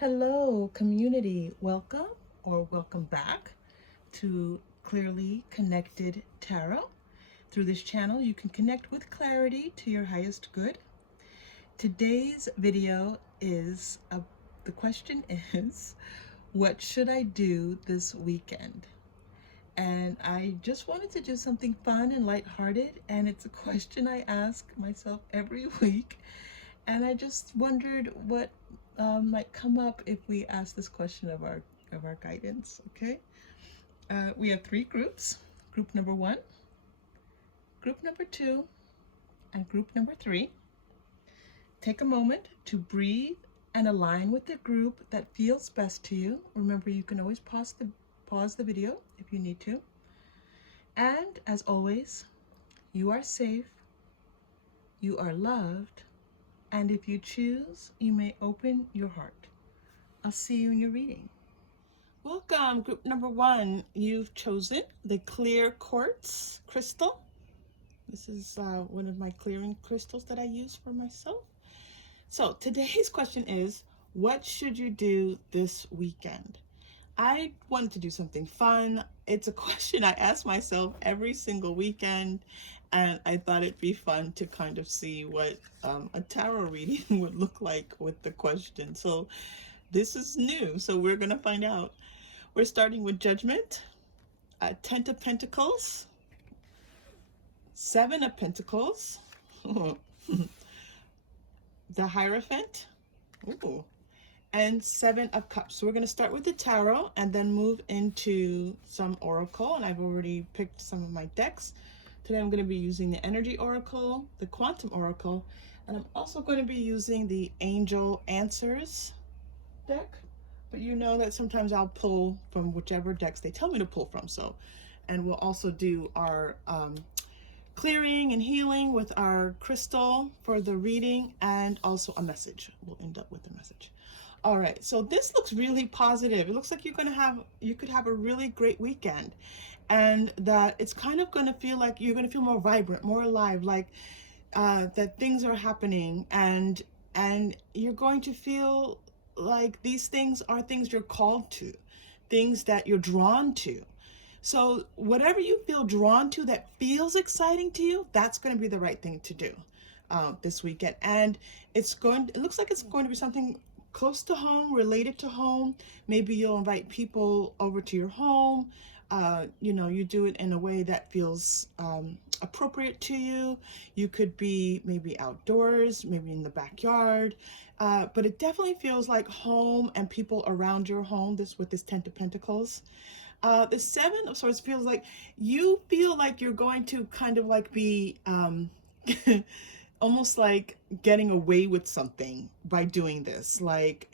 Hello, community. Welcome or welcome back to Clearly Connected Tarot. Through this channel, you can connect with clarity to your highest good. Today's video is the question is, what should I do this weekend? And I just wanted to do something fun and lighthearted, and it's a question I ask myself every week. And I just wondered what might come up if we ask this question of our guidance. Okay, we have three groups: group number one, group number two, and group number three. Take a moment to breathe and align with the group that feels best to you. Remember, you can always pause the video if you need to. And as always, you are safe, you are loved, and if you choose, you may open your heart. I'll see you in your reading. Welcome, group number one. You've chosen the clear quartz crystal. This is one of my clearing crystals that I use for myself. So today's question is, what should you do this weekend? I wanted to do something fun. It's a question I ask myself every single weekend, and I thought it'd be fun to kind of see what a tarot reading would look like with the question. So this is new, so we're gonna find out. We're starting with Judgment, Ten of Pentacles, Seven of Pentacles, the Hierophant, ooh, and Seven of Cups. So we're going to start with the tarot and then move into some oracle, and I've already picked some of my decks. Today I'm going to be using the Energy Oracle, the Quantum Oracle, and I'm also going to be using the Angel Answers deck. But you know that sometimes I'll pull from whichever decks they tell me to pull from. So, and we'll also do our clearing and healing with our crystal for the reading, and also a message. We'll end up with a message. All right, so this looks really positive. It looks like you could have a really great weekend, and that it's kind of going to feel like you're going to feel more vibrant, more alive, like that things are happening, and you're going to feel like these things are things you're called to, things that you're drawn to. So whatever you feel drawn to that feels exciting to you, that's going to be the right thing to do this weekend. And it looks like it's going to be something close to home, related to home. Maybe you'll invite people over to your home. You do it in a way that feels appropriate to you. You could be maybe outdoors, maybe in the backyard, but it definitely feels like home and people around your home, with this Ten of Pentacles. The Seven of Swords feels like you feel like you're going to kind of like be almost like getting away with something by doing this. Like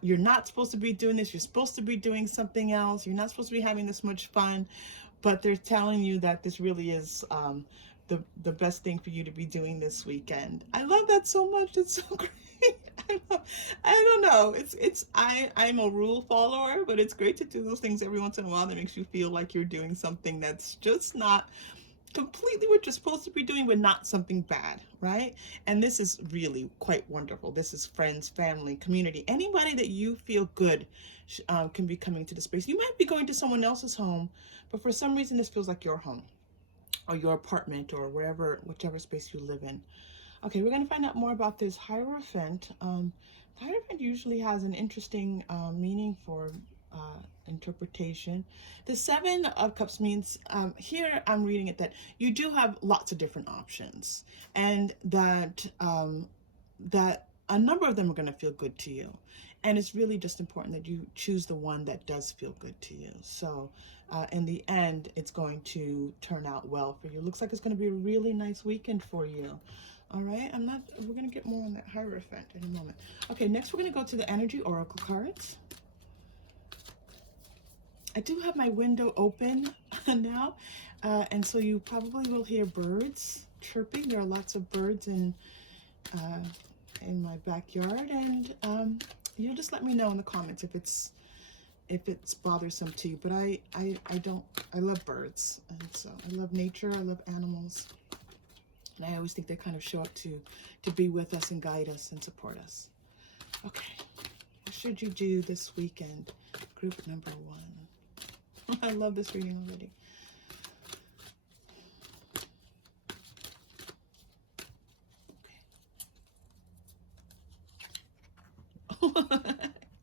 you're not supposed to be doing this. You're supposed to be doing something else. You're not supposed to be having this much fun, but they're telling you that this really is the best thing for you to be doing this weekend. I love that so much. It's so great. I don't know. I'm a rule follower, but it's great to do those things every once in a while that makes you feel like you're doing something that's just not completely what you're supposed to be doing, but not something bad, right? And this is really quite wonderful. This is friends, family, community, anybody that you feel good can be coming to the space. You might be going to someone else's home, but for some reason this feels like your home or your apartment or whichever space you live in. Okay, we're going to find out more about this Hierophant. The Hierophant usually has an interesting meaning for interpretation. The Seven of Cups means, here I'm reading it that you do have lots of different options, and that a number of them are going to feel good to you. And it's really just important that you choose the one that does feel good to you. So in the end, it's going to turn out well for you. Looks like it's going to be a really nice weekend for you. All right, we're going to get more on that Hierophant in a moment. Okay, next we're going to go to the Energy Oracle cards. I do have my window open now, and so you probably will hear birds chirping. There are lots of birds in my backyard, and you'll just let me know in the comments if it's bothersome to you. But I love birds, and so I love nature. I love animals. And I always think they kind of show up to be with us and guide us and support us. Okay, should you do this weekend? Group number 1. I love this reading already.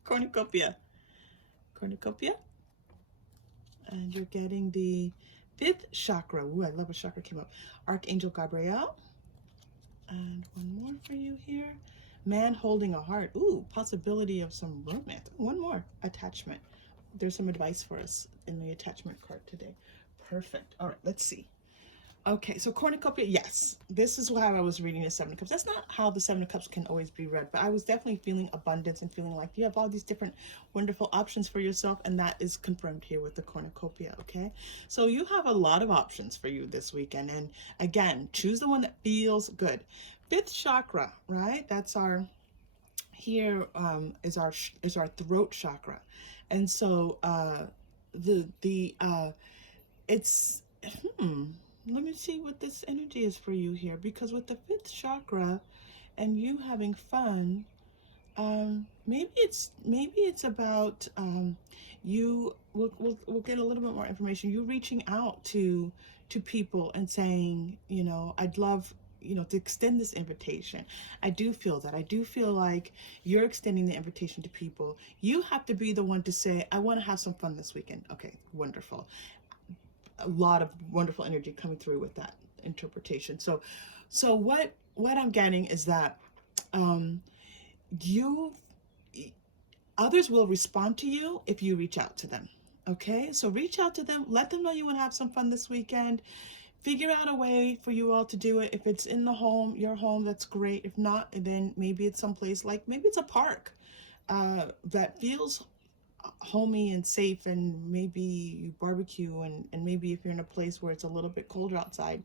Cornucopia. Cornucopia. And you're getting the 5th chakra. Ooh, I love what chakra came up. Archangel Gabriel. And one more for you here. Man holding a heart. Ooh, possibility of some romance. One more. Attachment. There's some advice for us in the attachment card today. Perfect. All right, let's see. Okay, so cornucopia, yes. This is how I was reading the 7 of Cups. That's not how the 7 of Cups can always be read, but I was definitely feeling abundance and feeling like you have all these different wonderful options for yourself, and that is confirmed here with the cornucopia, okay? So you have a lot of options for you this weekend, and again, choose the one that feels good. 5th chakra, right? That's our, here is our throat chakra. And so it's, let me see what this energy is for you here, because with the 5th chakra and you having fun, maybe it's about you. We'll get a little bit more information. You reaching out to people and saying, you know, I'd love, you know, to extend this invitation. I do feel that. I do feel like you're extending the invitation to people. You have to be the one to say, I want to have some fun this weekend. Okay, wonderful. A lot of wonderful energy coming through with that interpretation. So what I'm getting is that others will respond to you if you reach out to them. Okay, so reach out to them, let them know you want to have some fun this weekend. Figure out a way for you all to do it. If it's in the home, your home, that's great. If not, then maybe it's someplace like, maybe it's a park that feels homey and safe, and maybe you barbecue, and maybe if you're in a place where it's a little bit colder outside,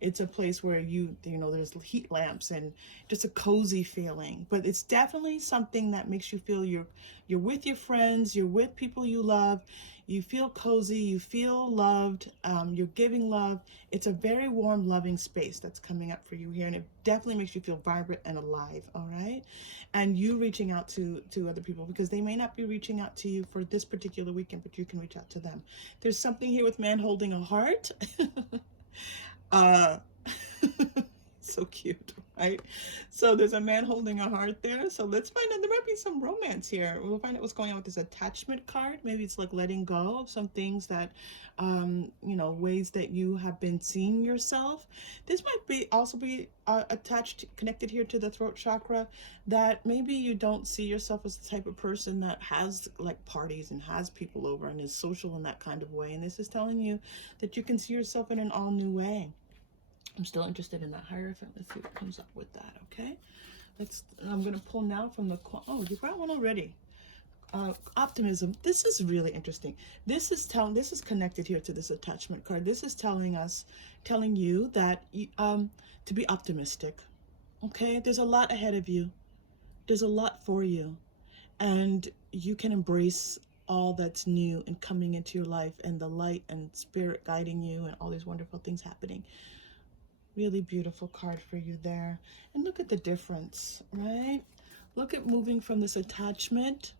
it's a place where you know there's heat lamps and just a cozy feeling. But it's definitely something that makes you feel you're with your friends, you're with people you love, you feel cozy, you feel loved, you're giving love. It's a very warm, loving space that's coming up for you here, and it definitely makes you feel vibrant and alive. All right, and you reaching out to other people, because they may not be reaching out to you for this particular weekend, but you can reach out to them. There's something here with man holding a heart. So cute, right? So there's a man holding a heart there. So let's find out. There might be some romance here. We'll find out what's going on with this attachment card. Maybe it's like letting go of some things that, you know, ways that you have been seeing yourself. This might be also be attached, connected here to the throat chakra, that maybe you don't see yourself as the type of person that has like parties and has people over and is social in that kind of way. And this is telling you that you can see yourself in an all new way. I'm still interested in that Hierophant. Let's see what comes up with that, okay? I'm going to pull now from the, oh, you got one already. Optimism. This is really interesting. This is connected here to this attachment card. This is telling you that to be optimistic, okay? There's a lot ahead of you. There's a lot for you. And you can embrace all that's new and coming into your life, and the light and spirit guiding you, and all these wonderful things happening. Really beautiful card for you there. And look at the difference, right? Look at moving from this attachment.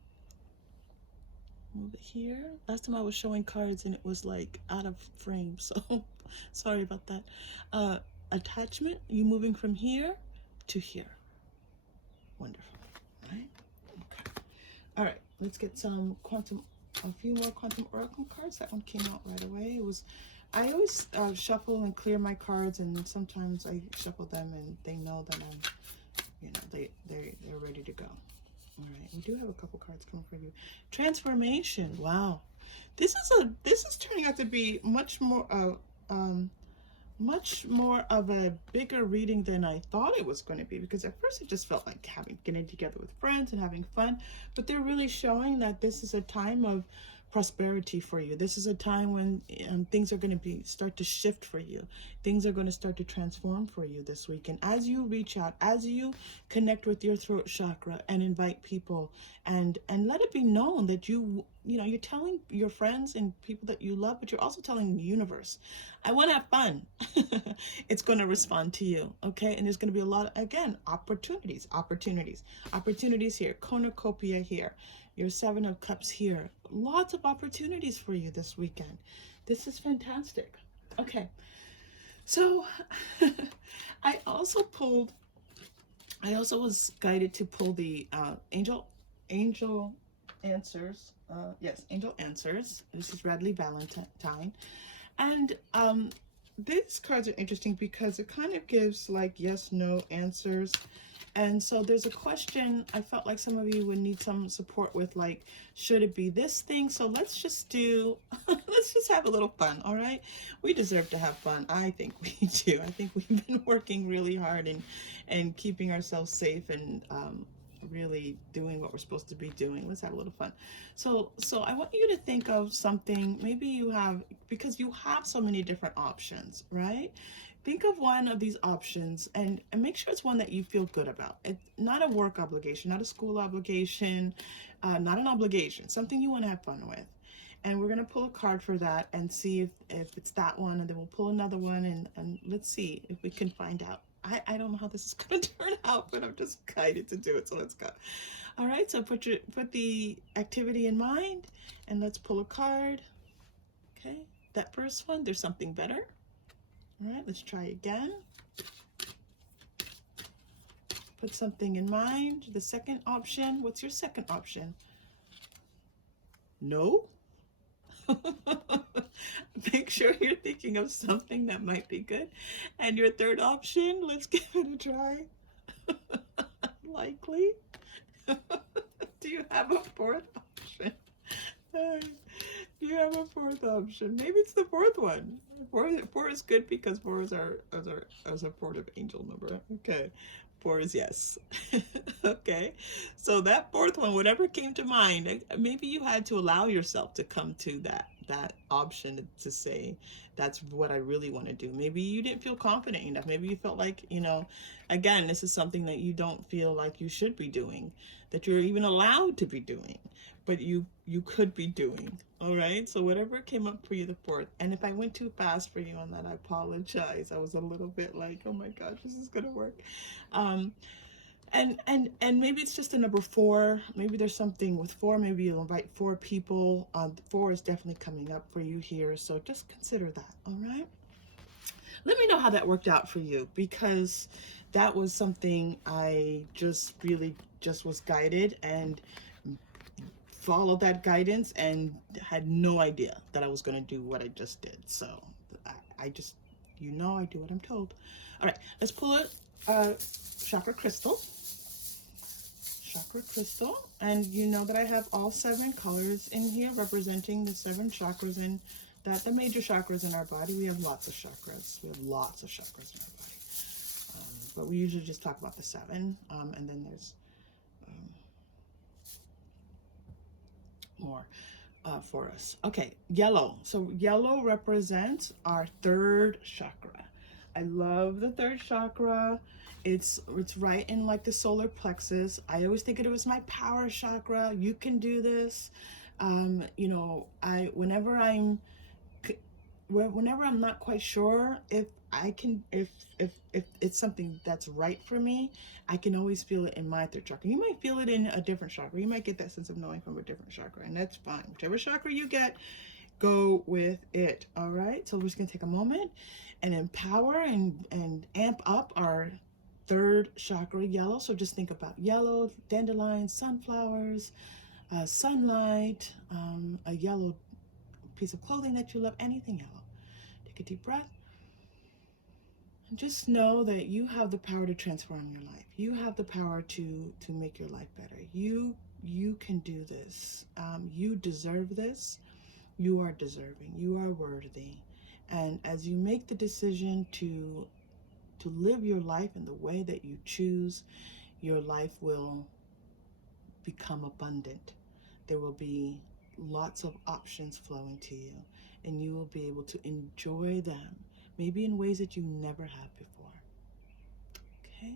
Move it here. Last time I was showing cards and it was like out of frame, so sorry about that. Attachment, you moving from here to here. Wonderful, right? Okay. All right, let's get some a few more quantum oracle cards. That one came out right away. I always shuffle and clear my cards, and sometimes I shuffle them and they know that I'm, you know, they're ready to go. All right, we do have a couple cards coming for you. Transformation. Wow, this is turning out to be much more of a bigger reading than I thought it was going to be, because at first it just felt like getting together with friends and having fun, but they're really showing that this is a time of prosperity for you. This is a time when things are going to start to shift for you. Things are going to start to transform for you this week. And as you reach out, as you connect with your throat chakra and invite people, and let it be known that you're telling your friends and people that you love, but you're also telling the universe, I want to have fun. It's going to respond to you, okay? And there's going to be a lot, again, opportunities here, cornucopia here, your Seven of Cups here. Lots of opportunities for you this weekend. This is fantastic. Okay, so I also pulled, I also was guided to pull the angel answers. Yes, angel answers. This is Radley Valentine. And these cards are interesting because it kind of gives like yes, no answers. And so there's a question I felt like some of you would need some support with, like, should it be this thing? So let's just do, let's just have a little fun, all right? We deserve to have fun. I think we do. I think we've been working really hard and keeping ourselves safe and really doing what we're supposed to be doing. Let's have a little fun. So I want you to think of something, maybe you have, because you have so many different options, right? Think of one of these options and make sure it's one that you feel good about. It's not a work obligation, not a school obligation, not an obligation, something you want to have fun with. And we're going to pull a card for that and see if it's that one, and then we'll pull another one and let's see if we can find out. I don't know how this is going to turn out, but I'm just guided to do it, so let's go. All right, so put the activity in mind and let's pull a card. Okay, that first one, there's something better. All right, let's try again. Put something in mind. The second option, what's your second option? No? Make sure you're thinking of something that might be good. And your third option, let's give it a try. Likely. Do you have a fourth option? Do you have a fourth option? Maybe it's the fourth one. Four is good because four is our supportive angel number. Okay. 4 is yes. Okay. So that fourth one, whatever came to mind, maybe you had to allow yourself to come to that option to say, that's what I really want to do. Maybe you didn't feel confident enough. Maybe you felt like, again, this is something that you don't feel like you should be doing, that you're even allowed to be doing, but you could be doing. All right, so whatever came up for you, the fourth. And if I went too fast for you on that, I apologize. I was a little bit like, oh my gosh, this is gonna work. And maybe it's just a number 4. Maybe there's something with 4. Maybe you'll invite 4 people. 4 is definitely coming up for you here, so just consider that. All right. Let me know how that worked out for you, because that was something I just really just was guided and followed that guidance and had no idea that I was going to do what I just did. So I just, I do what I'm told. All right, let's pull a chakra crystal. Chakra crystal. And you know that I have all 7 colors in here representing the 7 chakras in the major chakras in our body. We have lots of chakras. We have lots of chakras in our body. But we usually just talk about the 7. And then there's more for us. Okay, yellow. So yellow represents our 3rd chakra. I love the 3rd chakra. It's right in like the solar plexus. I always think it was my power chakra. You can do this. Whenever I'm not quite sure if it's something that's right for me, I can always feel it in my 3rd chakra. You might feel it in a different chakra. You might get that sense of knowing from a different chakra, and that's fine. Whichever chakra you get, go with it. All right, so we're just gonna take a moment and empower and amp up our 3rd chakra, yellow. So just think about yellow, dandelions, sunflowers, sunlight, a yellow piece of clothing that you love, anything yellow. Take a deep breath. And just know that you have the power to transform your life. You have the power to make your life better. You can do this. You deserve this. You are deserving. You are worthy. And as you make the decision to live your life in the way that you choose, your life will become abundant. There will be lots of options flowing to you, and you will be able to enjoy them, maybe in ways that you never have before. Okay,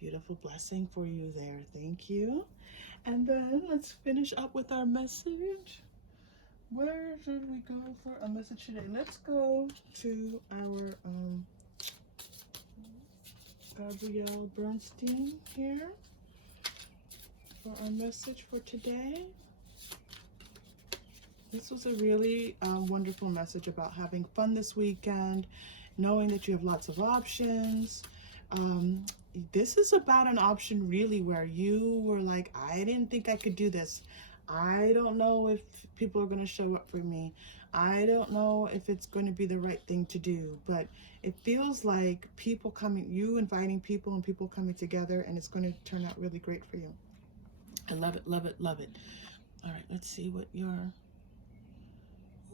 beautiful blessing for you there. Thank you. And then let's finish up with our message. Where should we go for a message today? Let's go to our Gabrielle Bernstein here for our message for today. This was a really wonderful message about having fun this weekend, knowing that you have lots of options. This is about an option really where you were like, I didn't think I could do this. I don't know if people are going to show up for me. I don't know if it's going to be the right thing to do, but it feels like people coming, you inviting people and people coming together, and it's going to turn out really great for you. I love it, love it, love it. All right, let's see what your,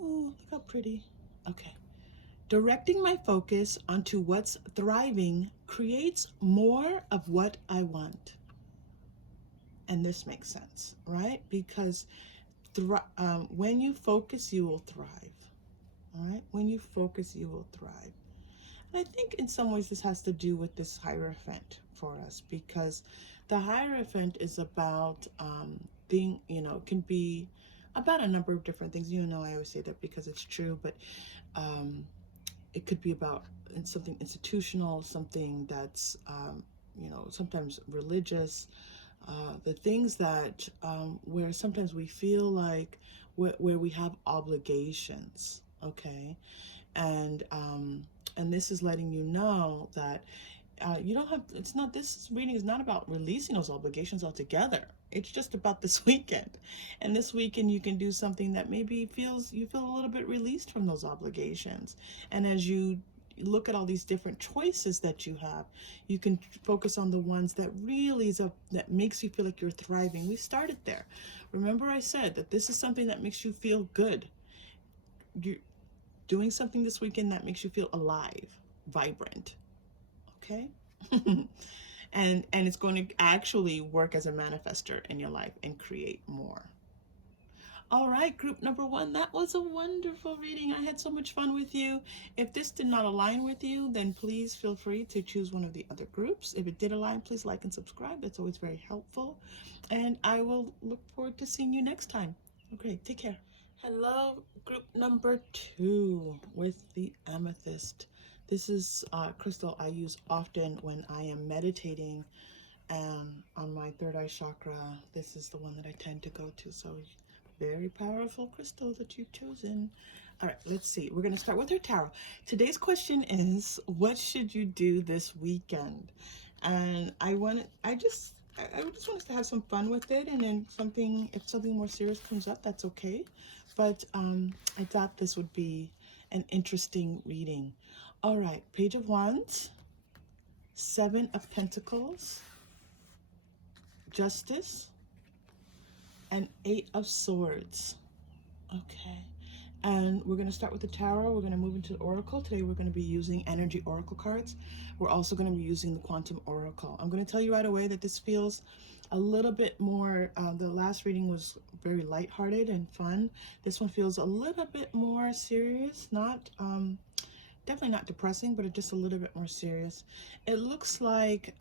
oh, look how pretty. Okay. Directing my focus onto what's thriving creates more of what I want. And this makes sense, right? Because when you focus, you will thrive. All right? When you focus, you will thrive. And I think in some ways this has to do with this Hierophant for us, because the Hierophant is about being, can be about a number of different things. I always say that because it's true, but it could be about something institutional, something that's, sometimes religious, the things that, where sometimes we feel like where we have obligations, okay? And this is letting you know that you don't have, this reading is not about releasing those obligations altogether. It's just about this weekend. And this weekend you can do something that maybe you feel a little bit released from those obligations. And as you look at all these different choices that you have, you can focus on the ones that really that makes you feel like you're thriving. We started there. Remember I said that this is something that makes you feel good. You're doing something this weekend that makes you feel alive, vibrant. Okay? and it's going to actually work as a manifester in your life and create more. All right, group number 1, that was a wonderful reading. I had so much fun with you. If this did not align with you, then please feel free to choose one of the other groups. If it did align, please like and subscribe. That's always very helpful. And I will look forward to seeing you next time. Okay, take care. Hello, group number 2 with the amethyst. This is crystal I use often when I am meditating on my third eye chakra. This is the one that I tend to go to. So very powerful crystal that you've chosen. All right, let's see. We're going to start with our tarot. Today's question is, what should you do this weekend? And I just want us to have some fun with it, and then if something more serious comes up, that's okay. But I thought this would be an interesting reading. All right, Page of Wands, 7 of Pentacles, Justice, and 8 of Swords. Okay, and we're going to start with the tarot. We're going to move into the oracle. Today we're going to be using energy oracle cards. We're also going to be using the quantum oracle. I'm going to tell you right away that this feels a little bit more, the last reading was very lighthearted and fun. This one feels a little bit more serious, not definitely not depressing, but just a little bit more serious. It looks like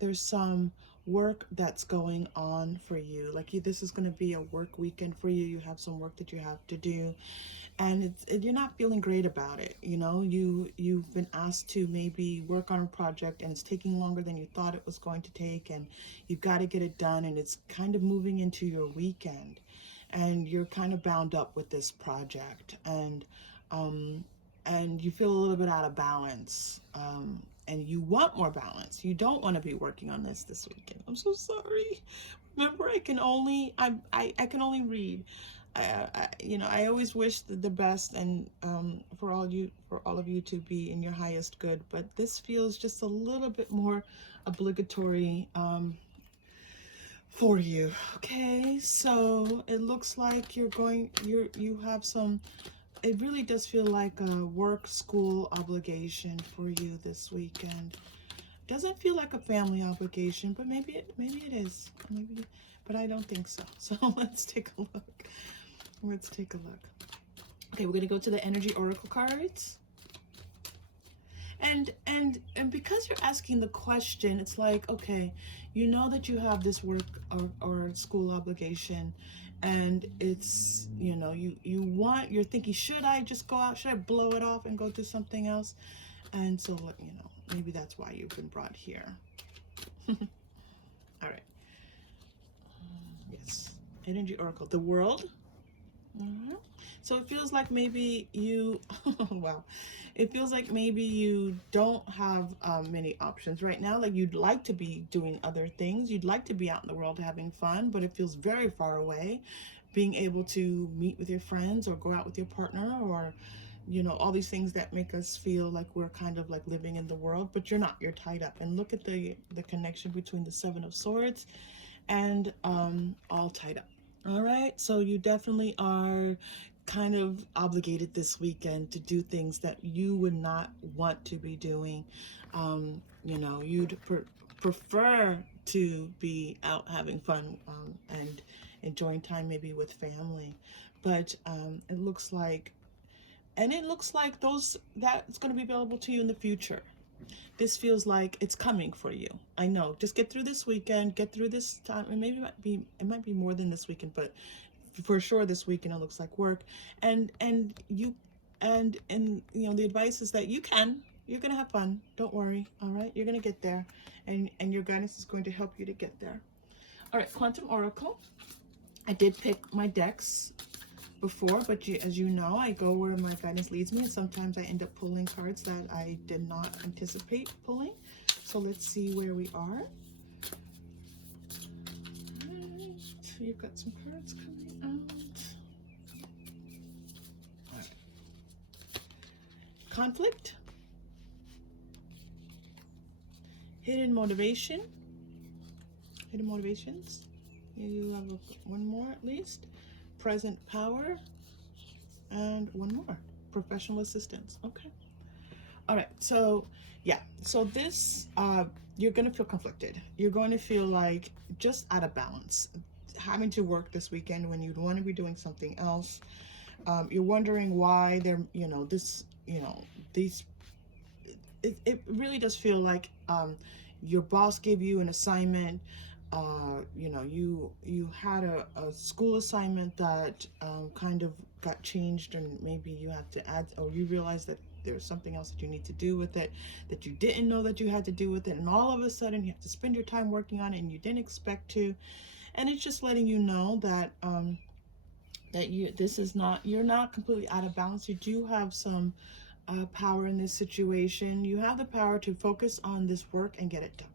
there's some work that's going on for you. Like this is going to be a work weekend for you. You have some work that you have to do, and you're not feeling great about it. You've been asked to maybe work on a project, and it's taking longer than you thought it was going to take, and you've got to get it done, and it's kind of moving into your weekend, and you're kind of bound up with this project, and you feel a little bit out of balance, and you want more balance. You don't want to be working on this weekend. I'm so sorry. Remember, I can only read. I always wish the best, and for all of you to be in your highest good. But this feels just a little bit more obligatory for you. Okay, so it looks like you have some. It really does feel like a work school obligation for you this weekend. Doesn't feel like a family obligation, but maybe it is. Maybe, but I don't think so. So let's take a look. Let's take a look. Okay, we're going to go to the energy oracle cards. And because you're asking the question, it's like, okay, you know that you have this work or school obligation, and it's, you know, you're thinking, should I just go out, should I blow it off and go do something else? And so, you know, maybe that's why you've been brought here. All right. Yes. Energy Oracle, the world. So it feels like maybe you, wow, it feels like maybe you don't have many options right now. Like you'd like to be doing other things. You'd like to be out in the world having fun, but it feels very far away. Being able to meet with your friends or go out with your partner, or, you know, all these things that make us feel like we're kind of like living in the world, but you're not, you're tied up. And look at the connection between the Seven of Swords and all tied up. All right, so you definitely are kind of obligated this weekend to do things that you would not want to be doing. You know, you'd prefer to be out having fun and enjoying time maybe with family, but it looks like, and it looks like that's going to be available to you in the future. This feels like it's coming for you. I know. Just get through this weekend, get through this time, and maybe it might be more than this weekend, but for sure this weekend it looks like work. And you you know, the advice is that you're gonna have fun. Don't worry. All right, you're gonna get there, and your guidance is going to help you to get there. All right, Quantum Oracle. I did pick my decks before, but as you know, I go where my guidance leads me, and sometimes I end up pulling cards that I did not anticipate pulling. So let's see where we are. Right. So you've got some cards coming out. All right. Conflict, hidden motivation, hidden motivations. You have one more at least. Present power, and one more, professional assistance. Okay. All right, so yeah, so this you're going to feel conflicted. You're going to feel like just out of balance, having to work this weekend when you'd want to be doing something else. You're wondering why they're, you know, this, you know, these, it really does feel like your boss gave you an assignment. You know, you had a school assignment that kind of got changed, and maybe you have to add, or you realize that there's something else that you need to do with it that you didn't know that you had to do with it, and all of a sudden you have to spend your time working on it and you didn't expect to. And it's just letting you know that this is not, you're not completely out of balance. You do have some power in this situation. You have the power to focus on this work and get it done.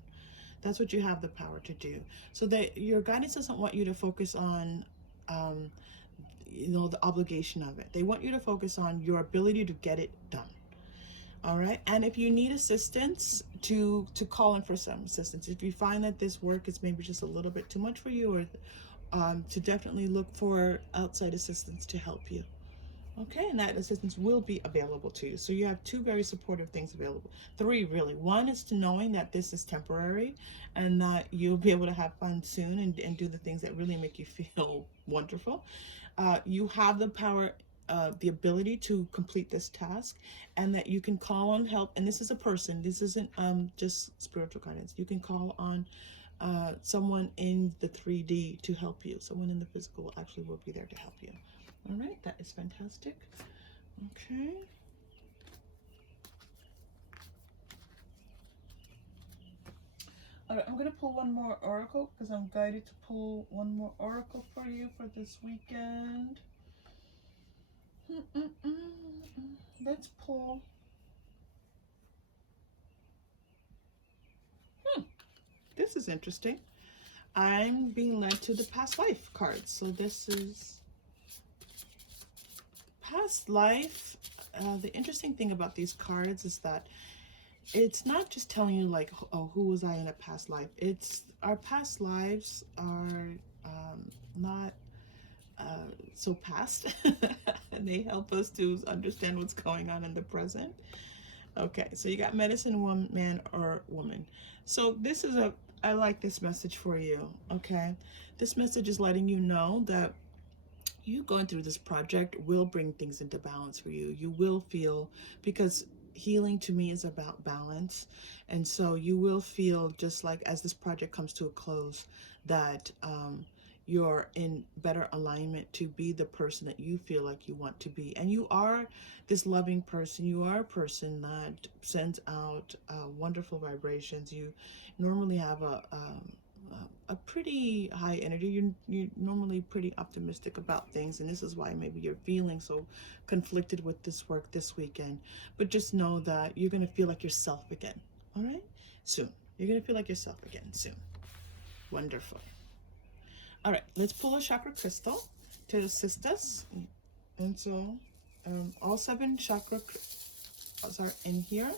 That's what you have the power to do. So that your guidance doesn't want you to focus on, you know, the obligation of it. They want you to focus on your ability to get it done. All right. And if you need assistance, to call in for some assistance. If you find that this work is maybe just a little bit too much for you, or to definitely look for outside assistance to help you. Okay, and that assistance will be available to you. So you have two very supportive things available. Three, really. One is to knowing that this is temporary and that you'll be able to have fun soon and do the things that really make you feel wonderful. You have the power, the ability to complete this task, and that you can call on help. And this is a person. This isn't just spiritual guidance. You can call on someone in the 3D to help you. Someone in the physical actually will be there to help you. All right, that is fantastic. Okay. All right, I'm going to pull one more oracle because I'm guided to pull one more oracle for you for this weekend. Let's pull. This is interesting. I'm being led to the past life cards. So this is past life. The interesting thing about these cards is that it's not just telling you like, oh, who was I in a past life? It's our past lives are not so past, and they help us to understand what's going on in the present. Okay, so you got medicine, man or woman. So this is I like this message for you. Okay, this message is letting you know that you going through this project will bring things into balance for you. You will feel, because healing to me is about balance. And so you will feel, just like as this project comes to a close, that you're in better alignment to be the person that you feel like you want to be. And you are this loving person. You are a person that sends out wonderful vibrations. You normally have a pretty high energy. You're normally pretty optimistic about things, and this is why maybe you're feeling so conflicted with this work this weekend. But just know that you're going to feel like yourself again. All right? Soon. You're going to feel like yourself again soon. Wonderful. All right, let's pull a chakra crystal to assist us. And so all 7 chakra crystals are in here.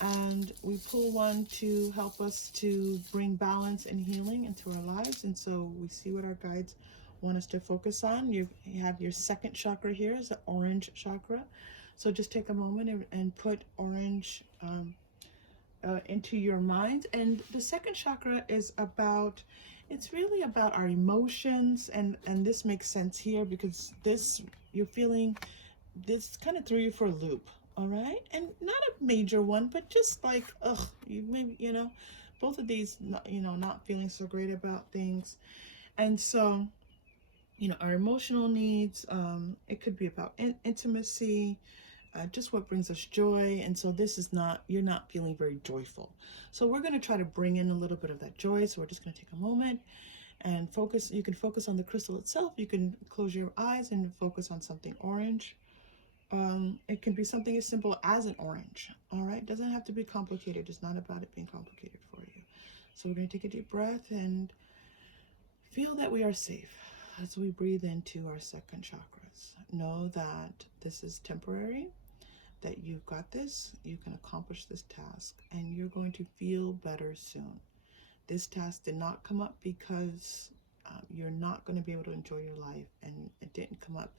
And we pull one to help us to bring balance and healing into our lives. And so we see what our guides want us to focus on. You have your second chakra here, is the orange chakra. So just take a moment and put orange into your mind. And the second chakra is about, it's really about our emotions. And this makes sense here because this, you're feeling, this kind of threw you for a loop. All right, and not a major one, but just like, you maybe, both of these, not feeling so great about things. And so, our emotional needs, it could be about intimacy, just what brings us joy. And so this is not, you're not feeling very joyful. So we're going to try to bring in a little bit of that joy. So we're just going to take a moment and focus. You can focus on the crystal itself. You can close your eyes and focus on something orange. It can be something as simple as an orange. All right, doesn't have to be complicated. It's not about it being complicated for you. So we're going to take a deep breath and feel that we are safe as we breathe into our second chakras. Know that this is temporary, that you've got this, you can accomplish this task, and you're going to feel better soon. This task did not come up because you're not going to be able to enjoy your life, and it didn't come up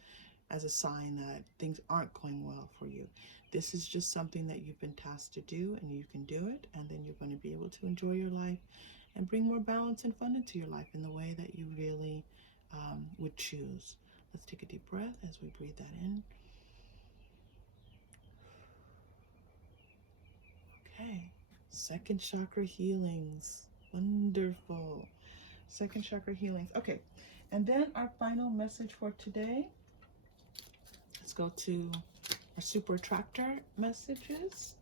as a sign that things aren't going well for you. This is just something that you've been tasked to do, and you can do it, and then you're going to be able to enjoy your life and bring more balance and fun into your life in the way that you really would choose. Let's take a deep breath as we breathe that in. Okay, second chakra healings. Wonderful. Second chakra healings. Okay, and then our final message for today. Let's go to our super attractor messages.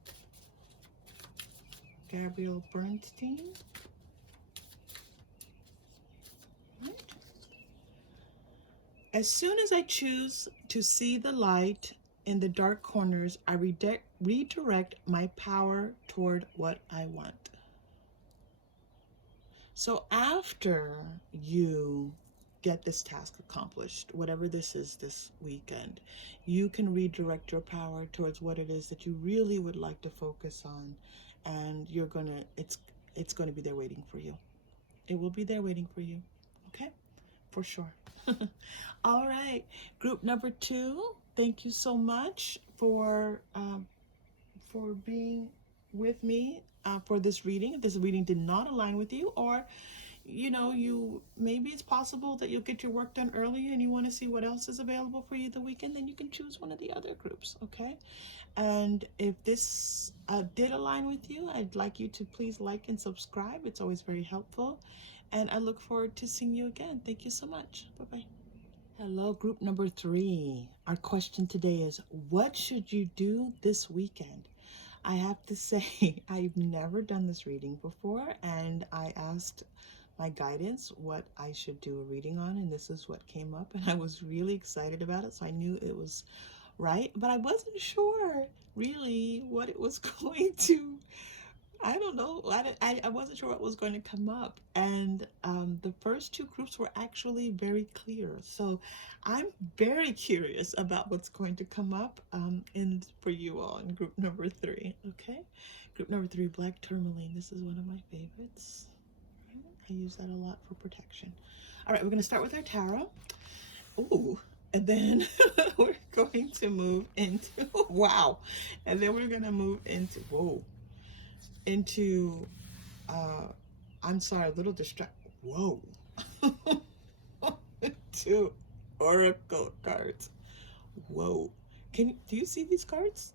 Gabrielle Bernstein. Right. As soon as I choose to see the light in the dark corners, I redirect my power toward what I want. So after you get this task accomplished, whatever this is this weekend, you can redirect your power towards what it is that you really would like to focus on, and you're gonna, it's going to be there waiting for you. It will be there waiting for you. Okay, for sure. All right, group number 2, thank you so much for being with me for this reading. If this reading did not align with you, or you maybe it's possible that you'll get your work done early and you want to see what else is available for you the weekend, then you can choose one of the other groups. Okay, and if this did align with you, I'd like you to please like and subscribe. It's always very helpful, and I look forward to seeing you again. Thank you so much. Bye-bye. Hello, group number 3. Our question today is, what should you do this weekend? I have to say, I've never done this reading before, and I asked my guidance what I should do a reading on, and this is what came up, and I was really excited about it, so I knew it was right, but I wasn't sure really what it was going to, I don't know, I wasn't sure what was going to come up, and the first 2 groups were actually very clear, so I'm very curious about what's going to come up for you all in group number 3. Okay, group number 3, black tourmaline. This is one of my favorites. I use that a lot for protection. All right, we're going to start with our tarot. Ooh, and then we're going to move into, wow, and then we're going to move into, into, I'm sorry, a little whoa, to oracle cards. Whoa, do you see these cards?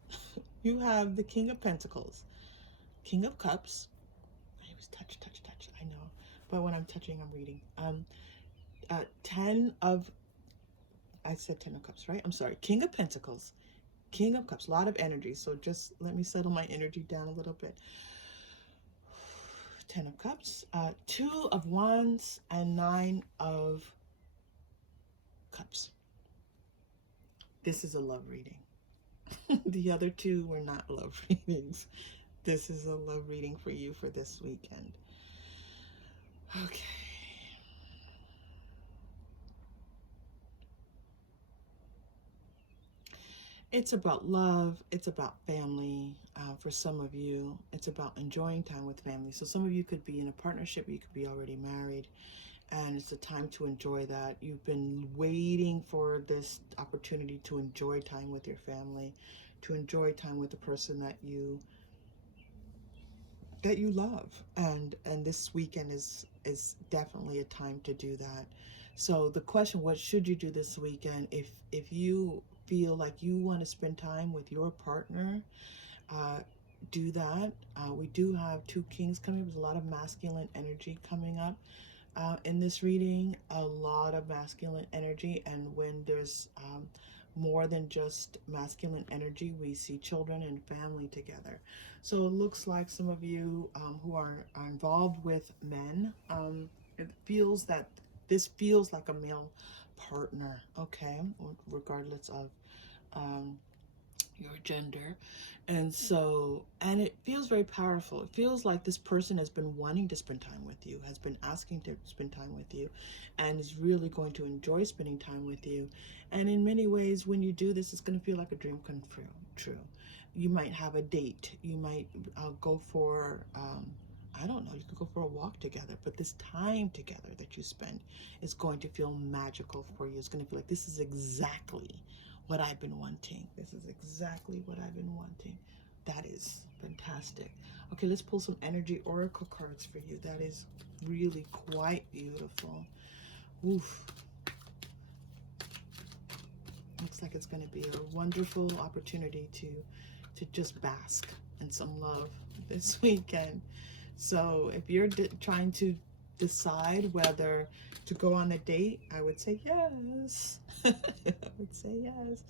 You have the King of Pentacles, King of Cups. I was touch, touch, touch. I know, but when I'm touching, I'm reading. 10 of, I said 10 of Cups, right? I'm sorry. King of Pentacles, King of Cups. A lot of energy. So just let me settle my energy down a little bit. 10 of Cups, 2 of Wands, and 9 of Cups. This is a love reading. The other two were not love readings. This is a love reading for you for this weekend. Okay. It's about love. It's about family. For some of you, it's about enjoying time with family. So some of you could be in a partnership. You could be already married. And it's a time to enjoy that. You've been waiting for this opportunity to enjoy time with your family, to enjoy time with the person that you love, and this weekend is definitely a time to do that. So the question, what should you do this weekend? If you feel like you want to spend time with your partner, do that. We do have 2 kings coming up. There's a lot of masculine energy coming up in this reading, a lot of masculine energy. And when there's more than just masculine energy, we see children and family together. So it looks like some of you who are involved with men, it feels that this feels like a male partner, okay, regardless of your gender. And so, and it feels very powerful. It feels like this person has been wanting to spend time with you, has been asking to spend time with you, and is really going to enjoy spending time with you. And in many ways, when you do this, it's going to feel like a dream come true. You might have a date. You might go for I don't know, you could go for a walk together, but this time together that you spend is going to feel magical for you. It's going to feel like this is exactly what I've been wanting. This is exactly what I've been wanting. That is fantastic. Okay, let's pull some energy oracle cards for you. That is really quite beautiful. Oof. Looks like it's going to be a wonderful opportunity to just bask in some love this weekend. So if you're trying to decide whether to go on a date, I would say yes. I would say yes.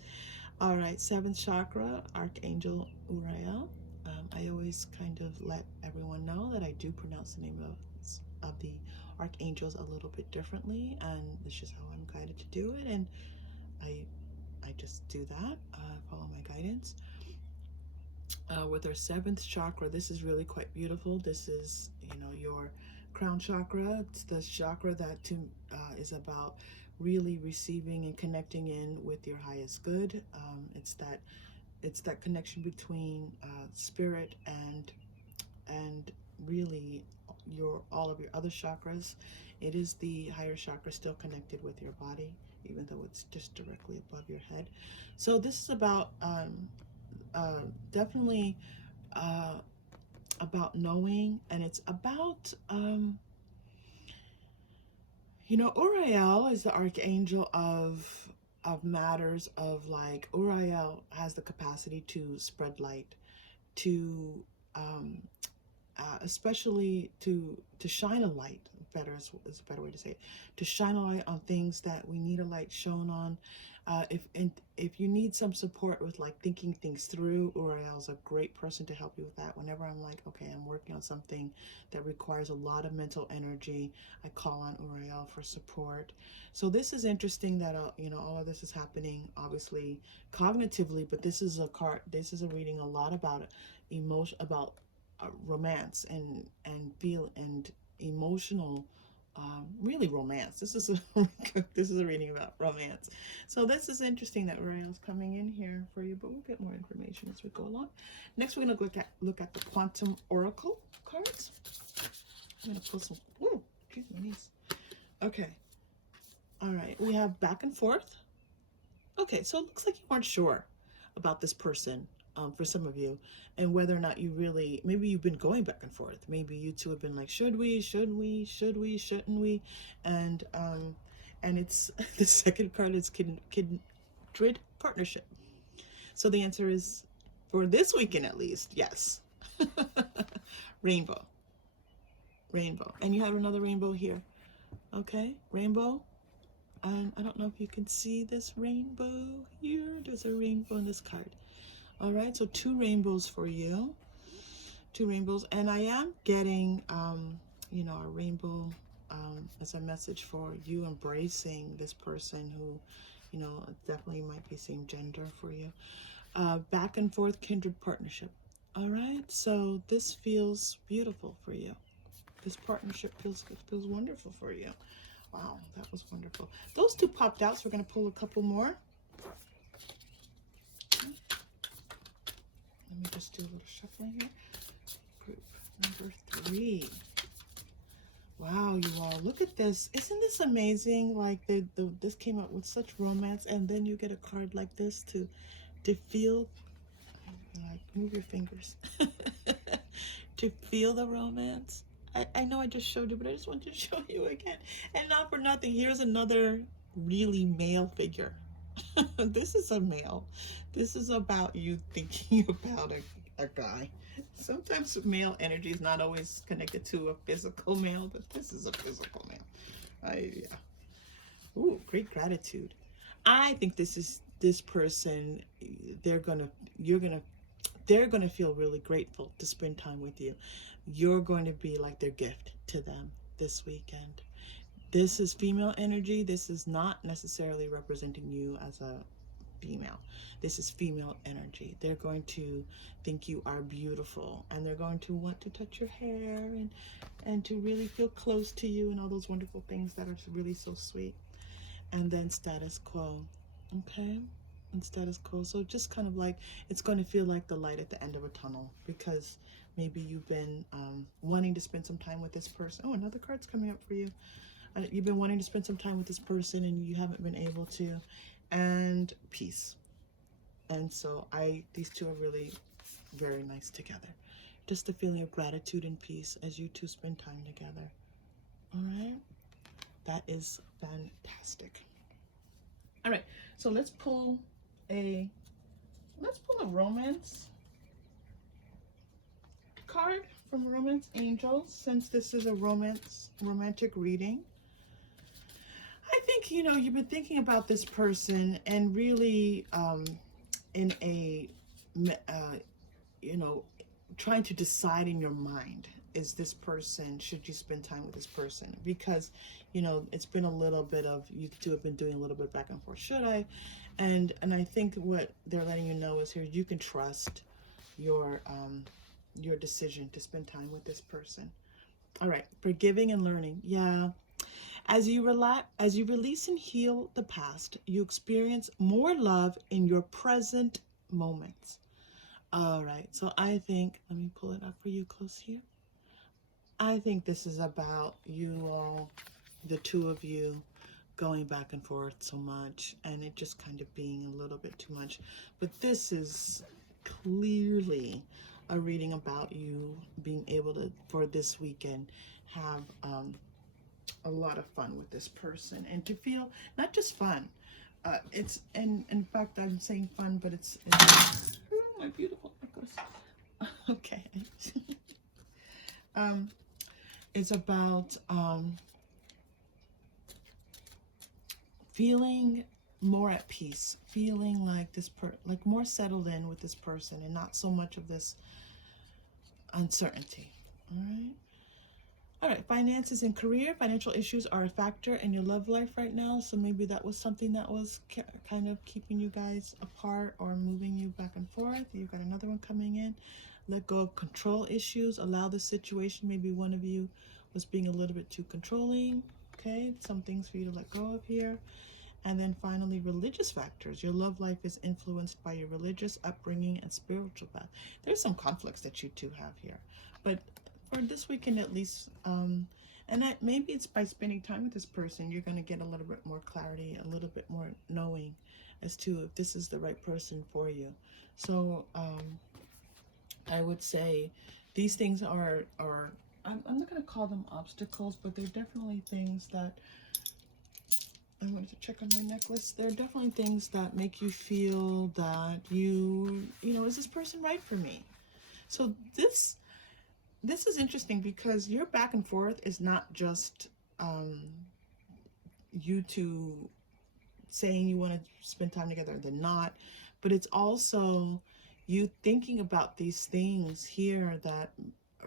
All right, 7th chakra, Archangel Uriel. I always kind of let everyone know that I do pronounce the name of the archangels a little bit differently, and it's just how I'm guided to do it, and I just do that, follow my guidance. With our 7th chakra, this is really quite beautiful. This is, your crown chakra. It's the chakra that is about really receiving and connecting in with your highest good. It's that connection between spirit and really all of your other chakras. It is the higher chakra still connected with your body, even though it's just directly above your head. So this is about definitely about knowing, and it's about Uriel is the archangel of matters of, like, Uriel has the capacity to spread light, to especially to shine a light. Better is a better way to say it. To shine a light on things that we need a light shown on. If you need some support with, like, thinking things through, Uriel's a great person to help you with that. Whenever I'm like, okay, I'm working on something that requires a lot of mental energy, I call on Uriel for support. So this is interesting that all of this is happening obviously cognitively, but this is a card. This is a reading a lot about emotion, about romance and feel and emotional, really romance. This is this is a reading about romance. So this is interesting that Uriel's coming in here for you, but we'll get more information as we go along. Next, we're going to look at the quantum oracle cards. I'm going to pull some. Ooh, geez, my knees. Okay. All right. We have back and forth. Okay, so it looks like you weren't sure about this person, for some of you, and whether or not you really, maybe you've been going back and forth. Maybe you two have been like, should we, shouldn't we, shouldn't we? And it's the second card is kindred partnership. So the answer is For this weekend at least, yes. Rainbow. Rainbow. And you have another rainbow here. Okay, rainbow. And I don't know if you can see this rainbow here. There's a rainbow in this card. All right, so 2 rainbows for you. 2 rainbows. And I am getting, you know, a rainbow as a message for you embracing this person who, you know, definitely might be same gender for you. Back and forth kindred partnership. All right, so this feels beautiful for you. This partnership feels wonderful for you. Wow, that was wonderful. Those 2 popped out, so we're going to pull a couple more. Okay. Let me just do a little shuffling here. Group number 3. Wow, you all, look at this. Isn't this amazing? Like this came up with such romance, and then you get a card like this to feel, like, move your fingers, to feel the romance. I know I just showed you, but I just wanted to show you again. And not for nothing, here's another really male figure. This is a male. This is about you thinking about a guy. Sometimes male energy is not always connected to a physical male, but this is a physical male. Yeah. Ooh, great gratitude. I think this person, they're gonna feel really grateful to spend time with you. You're going to be like their gift to them this weekend. This is female energy. This is not necessarily representing you as a female. This is female energy. They're going to think you are beautiful, and they're going to want to touch your hair and to really feel close to you and all those wonderful things that are really so sweet. And then status quo. Okay, and status quo. So just kind of like, it's going to feel like the light at the end of a tunnel, because maybe you've been wanting to spend some time with this person. Oh, another card's coming up for you. You've been wanting to spend some time with this person and you haven't been able to. And peace. And so these 2 are really very nice together. Just a feeling of gratitude and peace as you 2 spend time together. All right, that is fantastic. All right, so let's pull a romance card from Romance Angels, since this is a romantic reading. I think, you know, you've been thinking about this person, and really in a, you know, trying to decide in your mind, is this person, should you spend time with this person? Because, you know, it's been a little bit of, you 2 have been doing a little bit back and forth. Should I? And I think what they're letting you know is here, you can trust your decision to spend time with this person. All right, forgiving and learning. Yeah. As you release and heal the past, you experience more love in your present moments. All right, so I think, let me pull it up for you close here. I think this is about you all, the 2 of you, going back and forth so much, and it just kind of being a little bit too much. But this is clearly a reading about you being able to, for this weekend, have a lot of fun with this person, and to feel not just fun. It's, and in fact, I'm saying fun, but it's oh, my beautiful necklace. Okay. It's about feeling more at peace, feeling like like more settled in with this person, and not so much of this uncertainty. All right. All right, finances and career. Financial issues are a factor in your love life right now, so maybe that was something that was kind of keeping you guys apart or moving you back and forth. You've got another one coming in. Let go of control issues. Allow the situation. Maybe one of you was being a little bit too controlling. Okay, some things for you to let go of here. And then finally, religious factors. Your love life is influenced by your religious upbringing and spiritual path. There's some conflicts that you 2 have here, but for this weekend at least, and maybe it's by spending time with this person, you're going to get a little bit more clarity, a little bit more knowing as to if this is the right person for you. So I would say these things are I'm not going to call them obstacles, but they're definitely things that I wanted to check on my necklace. There are definitely things that make you feel that you know, is this person right for me? So this is interesting because your back and forth is not just you two saying you want to spend time together and then not, but it's also you thinking about these things here that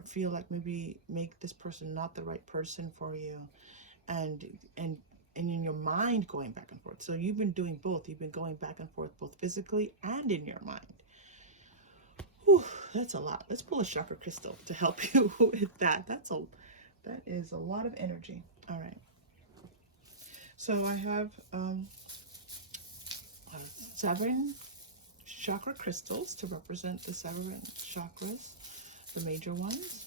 feel like maybe make this person not the right person for you, and and and in your mind going back and forth. So you've been doing both. You've been going back and forth both physically and in your mind. Whew, that's a lot. Let's pull a chakra crystal to help you with that. That is a lot of energy. All right. So I have 7 chakra crystals to represent the 7 chakras, the major ones.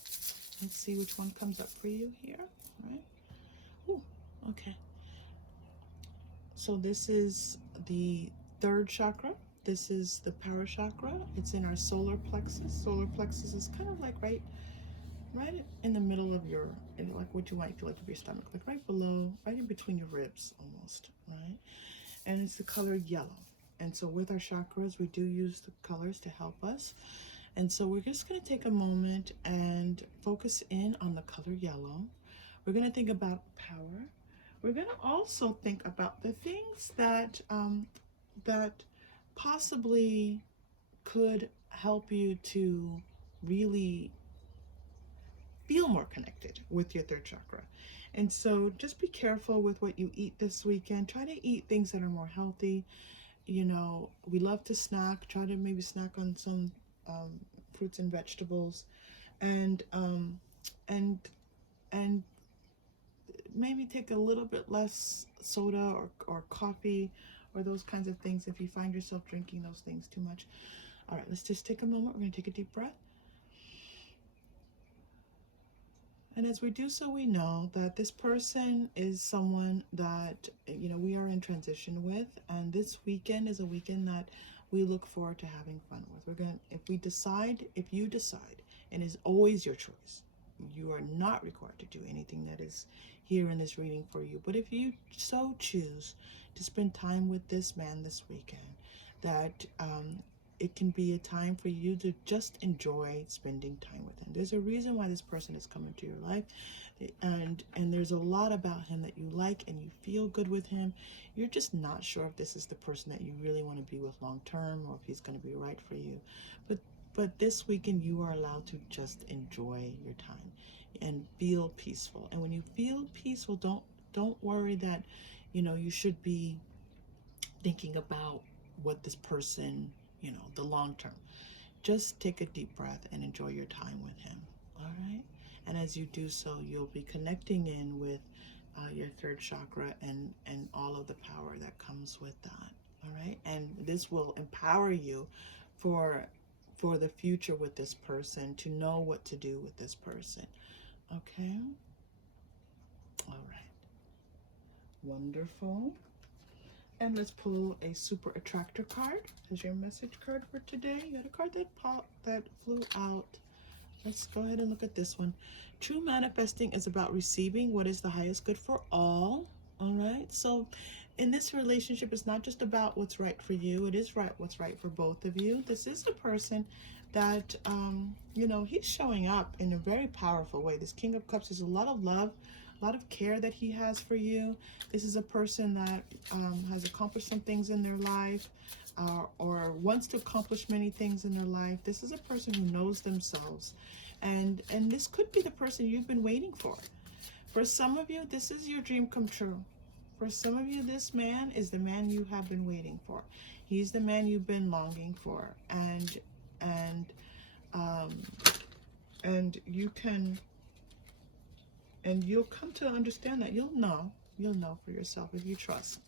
Let's see which one comes up for you here. All right. Ooh, okay. So this is the 3rd chakra. This is the power chakra. It's in our solar plexus. Solar plexus is kind of like right in the middle of your, like what you might feel like of your stomach, like right below, right in between your ribs almost, right? And it's the color yellow. And so with our chakras, we do use the colors to help us. And so we're just going to take a moment and focus in on the color yellow. We're going to think about power. We're going to also think about the things that that possibly could help you to really feel more connected with your 3rd chakra. And so just be careful with what you eat this weekend. Try to eat things that are more healthy. You know, we love to snack. Try to maybe snack on some fruits and vegetables, and and maybe take a little bit less soda or coffee or those kinds of things if you find yourself drinking those things too much. All right, let's just take a moment. We're going to take a deep breath. And as we do so, we know that this person is someone that, you know, we are in transition with. And this weekend is a weekend that we look forward to having fun with. We're going to, if you decide, and it's always your choice, you are not required to do anything that is here in this reading for you. But if you so choose to spend time with this man this weekend, that it can be a time for you to just enjoy spending time with him. There's a reason why this person is coming to your life, and there's a lot about him that you like and you feel good with him. You're just not sure if this is the person that you really want to be with long term, or if he's going to be right for you. But this weekend you are allowed to just enjoy your time and feel peaceful. And when you feel peaceful, don't worry that, you know, you should be thinking about what this person, you know, the long term. Just take a deep breath and enjoy your time with him. All right. And as you do so, you'll be connecting in with your 3rd chakra and all of the power that comes with that. All right. And this will empower you for the future with this person, to know what to do with this person. Okay. All right. Wonderful. And let's pull a super attractor card as your message card for today. You got a card that flew out. Let's go ahead and look at this one. True manifesting is about receiving what is the highest good for all. All right. So in this relationship, it's not just about what's right for you. It is what's right for both of you. This is a person that, you know, he's showing up in a very powerful way. This King of Cups is a lot of love, a lot of care that he has for you. This is a person that has accomplished some things in their life, or wants to accomplish many things in their life. This is a person who knows themselves, and this could be the person you've been waiting for. For some of you, this is your dream come true. For some of you, this man is the man you have been waiting for. He's the man you've been longing for, and you can, and you'll come to understand that. You'll know for yourself if you trust.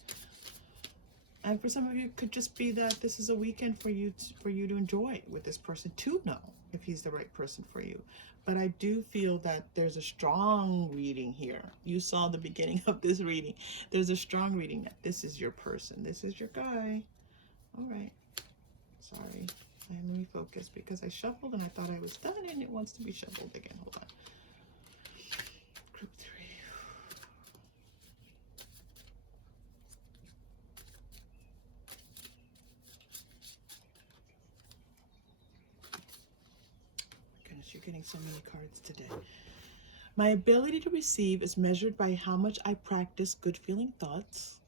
And for some of you, it could just be that this is a weekend for you to enjoy with this person, to know if he's the right person for you. But I do feel that there's a strong reading here. You saw the beginning of this reading. There's a strong reading that this is your person. This is your guy. All right. Sorry. I'm refocused because I shuffled and I thought I was done, and it wants to be shuffled again. Hold on. Group 3. getting so many cards today. My ability to receive is measured by how much I practice good feeling thoughts.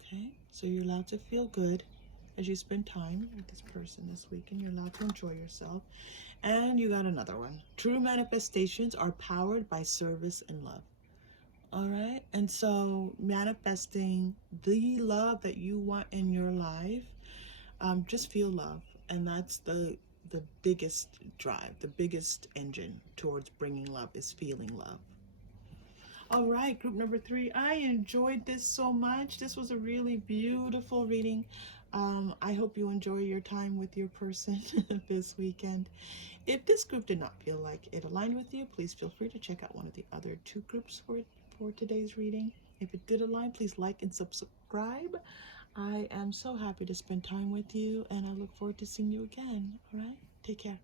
Okay, so you're allowed to feel good as you spend time with this person this weekend. You're allowed to enjoy yourself. And you got another one. True manifestations are powered by service and love. All right, and so manifesting the love that you want in your life, just feel love, and that's the biggest drive, the biggest engine towards bringing love is feeling love. All right, group number 3. I enjoyed this so much. This was a really beautiful reading. I hope you enjoy your time with your person this weekend. If this group did not feel like it aligned with you, please feel free to check out one of the other 2 groups for today's reading. If it did align, please like and subscribe. I am so happy to spend time with you, and I look forward to seeing you again. All right, take care.